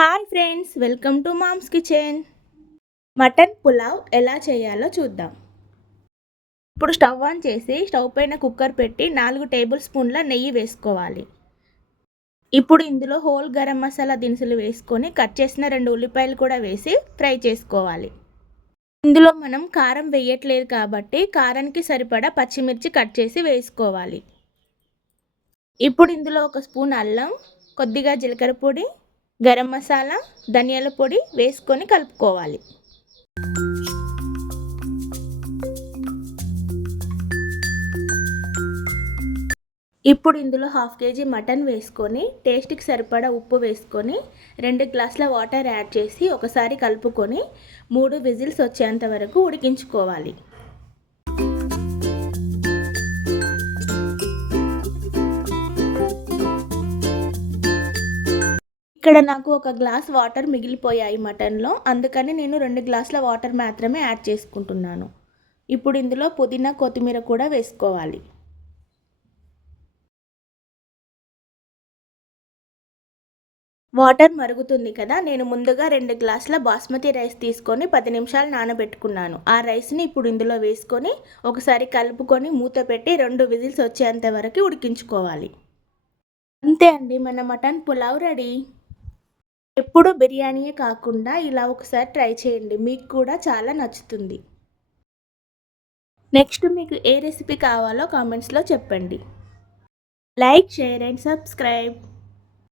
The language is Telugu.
Hi friends, welcome to mom's kitchen. Mutton pulao ఎలా చేయాలో చూద్దాం. ఇప్పుడు స్టవ్ ఆన్ చేసి స్టవ్ పైన కుక్కర్ పెట్టి 4 టేబుల్ స్పూన్ల నెయ్యి వేసుకోవాలి. ఇప్పుడు ఇందులో హోల్ గరం మసాలా దినుసులు వేసుకొని కట్ చేసిన 2 ఉల్లిపాయలు కూడా వేసి ఫ్రై చేసుకోవాలి. ఇందులో మనం కారం వేయట్లేదు కాబట్టి కారానికి సరిపడా పచ్చిమిర్చి కట్ చేసి వేసుకోవాలి. ఇప్పుడు ఇందులో 1 స్పూన్ అల్లం, కొద్దిగా జీలకర్ర పొడి, గరం మసాలా, ధనియాల పొడి వేసుకొని కలుపుకోవాలి. ఇప్పుడు ఇందులో 1/2 కేజీ మటన్ వేసుకొని టేస్ట్కి సరిపడా ఉప్పు వేసుకొని 2 గ్లాసుల వాటర్ యాడ్ చేసి ఒకసారి కలుపుకొని 3 విజిల్స్ వచ్చేంత వరకు ఉడికించుకోవాలి. ఇక్కడ నాకు 1 గ్లాస్ వాటర్ మిగిలిపోయాయి మటన్లో, అందుకని నేను 2 గ్లాసుల వాటర్ మాత్రమే యాడ్ చేసుకుంటున్నాను. ఇప్పుడు ఇందులో పుదీనా, కొత్తిమీర కూడా వేసుకోవాలి. వాటర్ మరుగుతుంది కదా, నేను ముందుగా 2 గ్లాసుల బాస్మతి రైస్ తీసుకొని 10 నిమిషాలు నానబెట్టుకున్నాను. ఆ రైస్ని ఇప్పుడు ఇందులో వేసుకొని ఒకసారి కలుపుకొని మూత పెట్టి 2 విజిల్స్ వచ్చేంత వరకు ఉడికించుకోవాలి. అంతే అండి, మన మటన్ పులావ్ రెడీ. ఎప్పుడు బిర్యానీయే కాకుండా ఇలా ఒకసారి ట్రై చేయండి, మీకు కూడా చాలా నచ్చుతుంది. నెక్స్ట్ మీకు ఏ రెసిపీ కావాలో కామెంట్స్లో చెప్పండి. Like, share and subscribe.